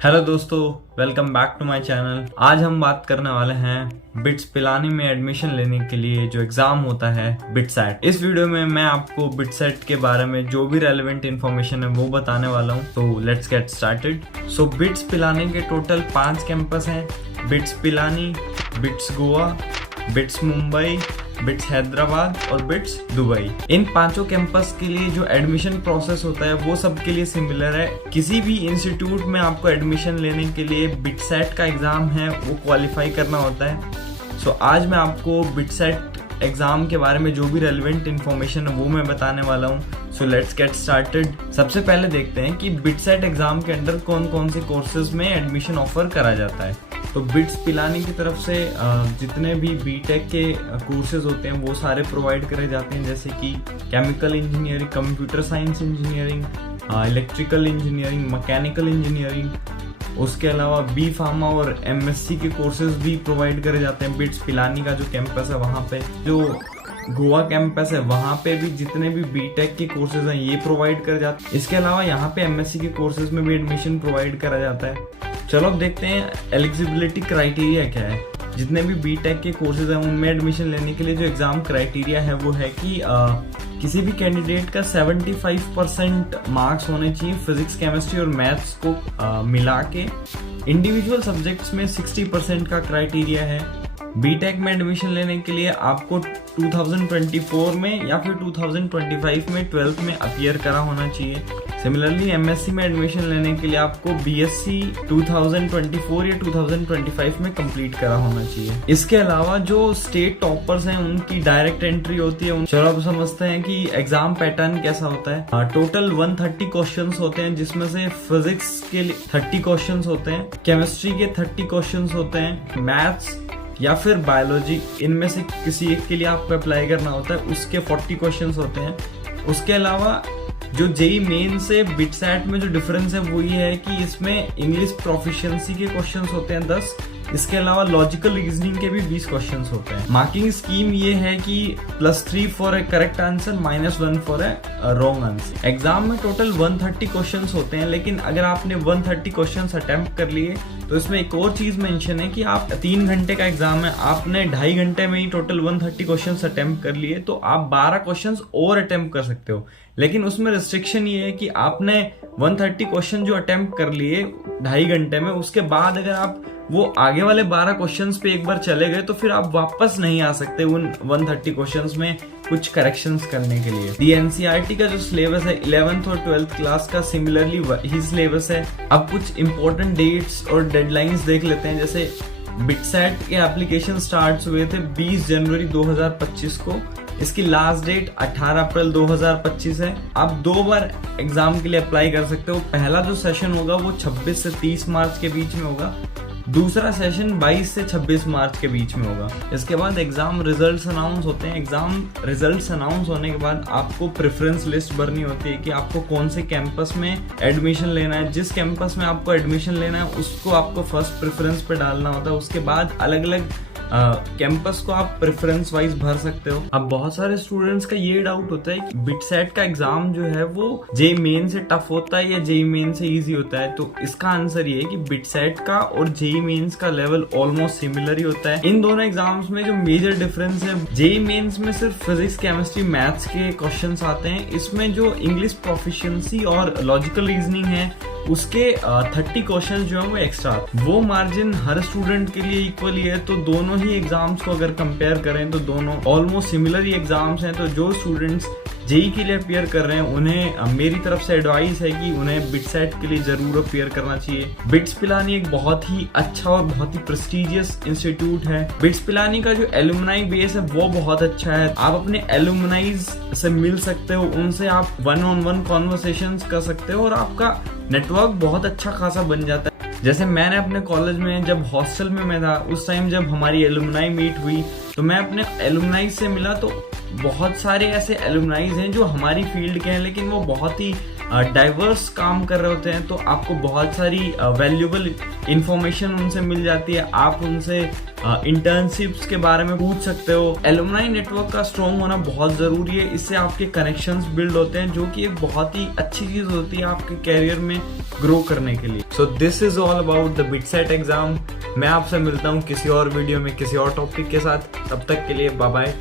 Hello दोस्तों, welcome back to my channel. आज हम बात करने वाले हैं बिट्स पिलानी में एडमिशन लेने के लिए जो एग्जाम होता है बिटसेट। इस वीडियो में मैं आपको बिटसेट के बारे में जो भी रेलेवेंट इन्फॉर्मेशन है वो बताने वाला हूँ। तो let's get started. So bits Pilani के टोटल 5 कैंपस हैं। Bits Pilani, bits Goa, bits Mumbai, bits Hyderabad और बिट्स दुबई। इन 5 कैंपस के लिए जो एडमिशन प्रोसेस होता है वो सबके लिए सिमिलर है। किसी भी इंस्टीट्यूट में आपको एडमिशन लेने के लिए बिटसेट का एग्जाम है वो क्वालिफाई करना होता है। सो आज मैं आपको बिटसेट एग्जाम के बारे में जो भी रेलेवेंट इन्फॉर्मेशन है वो मैं बताने वाला हूँ। So let's get started. सबसे पहले देखते हैं कि बिटसेट एग्जाम के अंदर कौन कौन से कोर्सेज में एडमिशन ऑफर करा जाता है। तो बिट्स पिलानी की तरफ से जितने भी बीटेक के कोर्सेज होते हैं वो सारे प्रोवाइड करे जाते हैं, जैसे कि chemical engineering, computer science engineering, electrical engineering, mechanical engineering. उसके अलावा बी फार्मा और एमएससी के कोर्सेज भी प्रोवाइड करे जाते हैं। बिट्स पिलानी का जो कैंपस है वहाँ पे, जो गोवा कैंपस है वहाँ पे भी जितने भी बीटेक के कोर्सेज हैं ये प्रोवाइड करे जाते हैं। इसके अलावा यहाँ पे एमएससी के कोर्सेज में भी एडमिशन प्रोवाइड करा जाता है। चलो अब देखते हैं एलिजिबिलिटी क्राइटेरिया क्या है। जितने भी बीटेक के कोर्सेज हैं उनमें एडमिशन लेने के लिए जो एग्जाम क्राइटेरिया है वो है कि किसी भी कैंडिडेट का 75% मार्क्स होने चाहिए फिजिक्स, केमिस्ट्री और मैथ्स को मिला के। इंडिविजुअल सब्जेक्ट्स में 60% का क्राइटेरिया है। बीटेक में एडमिशन लेने के लिए आपको 2024 में या फिर 2025 में 12th में अपीयर करा होना चाहिए। सिमिलरली एमएससी में एडमिशन लेने के लिए आपको बीएससी 2024 या 2025 में कंप्लीट करा होना चाहिए। इसके अलावा जो स्टेट टॉपर्स हैं उनकी डायरेक्ट एंट्री होती है। चलो अब समझते हैं कि एग्जाम पैटर्न कैसा होता है। टोटल 130 क्वेश्चंस होते हैं, जिसमें से फिजिक्स के लिए 30 क्वेश्चंस होते हैं, केमिस्ट्री के 30 क्वेश्चंस होते हैं, मैथ्स या फिर बायोलॉजी इनमें से किसी एक के लिए आपको अप्लाई करना होता है, उसके 40 क्वेश्चंस होते हैं। उसके अलावा जो जेई मेन से बिटसेट में जो डिफरेंस है वो ये है कि इसमें इंग्लिश प्रोफिशिएंसी के क्वेश्चंस होते हैं 10। इसके अलावा लॉजिकल रीजनिंग के भी 20 क्वेश्चंस होते हैं। मार्किंग स्कीम ये है कि +3 for A correct answer, -1 for a wrong answer. Exam में टोटल 130 क्वेश्चंस होते हैं, लेकिन अगर आपने 130 क्वेश्चंस अटेम्प्ट कर लिए तो इसमें एक और चीज मेंशन है कि आप 3 घंटे का एग्जाम है, आपने 2.5 घंटे में ही टोटल 130 क्वेश्चंस अटेम्प्ट कर लिए तो आप 12 क्वेश्चंस और अटेम्प्ट कर सकते हो। लेकिन उसमें रिस्ट्रिक्शन ये है कि आपने 130 क्वेश्चन जो अटेम्प्ट कर लिए 2.5 घंटे में, उसके बाद अगर आप वो आगे वाले 12 क्वेश्चंस पे एक बार चले गए तो फिर आप वापस नहीं आ सकते उन 130 क्वेश्चंस में कुछ करेक्शंस करने के लिए। दी एनसीईआरटी का जो सिलेबस है 11th और 12th क्लास का सिमिलरली वही सिलेबस है। अब कुछ इंपॉर्टेंट डेट्स और डेडलाइंस देख लेते हैं। जैसे बिटसेट के एप्लीकेशन स्टार्ट हुए थे 20 जनवरी 2025 को। इसकी लास्ट डेट 18 अप्रैल 2025 है। आप 2 बार एग्जाम के लिए अप्लाई कर सकते हो। पहला जो सेशन होगा वो 26 से 30 मार्च के बीच में होगा, दूसरा सेशन 22 से 26 मार्च के बीच में होगा। इसके बाद एग्जाम रिजल्ट्स अनाउंस होते हैं। एग्जाम रिजल्ट्स अनाउंस होने के बाद आपको प्रेफरेंस लिस्ट भरनी होती है कि आपको कौन से कैंपस में एडमिशन लेना है। जिस कैंपस में आपको एडमिशन लेना है उसको आपको फर्स्ट प्रेफरेंस पे डालना होता है। उसके बाद अलग अलग कैंपस को आप प्रेफरेंस वाइज भर सकते हो। अब बहुत सारे स्टूडेंट्स का ये डाउट होता है कि बिटसेट का एग्जाम जो है वो जेई मेन से टफ होता है या जेई मेन से इजी होता है। तो इसका आंसर ये है कि बिटसेट का और जेई मेंस का लेवल ऑलमोस्ट सिमिलर ही होता है। इन दोनों एग्जाम्स में जो मेजर डिफरेंस है, जेई मेंस में सिर्फ फिजिक्स, केमिस्ट्री, मैथ्स के क्वेश्चंस आते हैं। इसमें जो इंग्लिश प्रोफिशिएंसी और लॉजिकल रीजनिंग है उसके 30 क्वेश्चन जो है वो एक्स्ट्रा। वो मार्जिन हर स्टूडेंट के लिए इक्वली है। तो दोनों ही एग्जाम्स को अगर कंपेयर करें तो दोनों ऑलमोस्ट सिमिलर ही एग्जाम्स हैं। तो जो स्टूडेंट्स जेई के लिए अपियर कर रहे हैं उन्हें मेरी तरफ से एडवाइस है कि उन्हें बिटसेट के लिए जरूर अपियर करना चाहिए। बिट्स पिलानी एक बहुत ही अच्छा और बहुत ही प्रेस्टिजियस इंस्टीट्यूट है। बिट्स पिलानी का जो एलुमनाई बेस है वो बहुत अच्छा है। आप अपने एलुमनाइज से मिल सकते हो, उनसे आप 1-on-1 कॉन्वर्सेशंस कर सकते हो और आपका नेटवर्क बहुत अच्छा खासा बन जाता है। जैसे मैंने अपने कॉलेज में जब हॉस्टल में मैं था उस टाइम जब हमारी एलुमनाई मीट हुई तो मैं अपने एलुमनाई से मिला। तो बहुत सारे ऐसे एलुमनाइज हैं जो हमारी फील्ड के हैं लेकिन वो बहुत ही डाइवर्स काम कर रहे होते हैं, तो आपको बहुत सारी वैल्यूएबल इंफॉर्मेशन उनसे मिल जाती है। आप उनसे इंटर्नशिप्स के बारे में पूछ सकते हो। एलुमनाई नेटवर्क का स्ट्रॉन्ग होना बहुत जरूरी है, इससे आपके कनेक्शंस बिल्ड होते हैं, जो कि एक बहुत ही अच्छी चीज होती है आपके कैरियर में ग्रो करने के लिए। So this is all about the BITSAT exam. मैं आपसे मिलता हूँ किसी और वीडियो में किसी और टॉपिक के साथ। तब तक के लिए बाय बाय।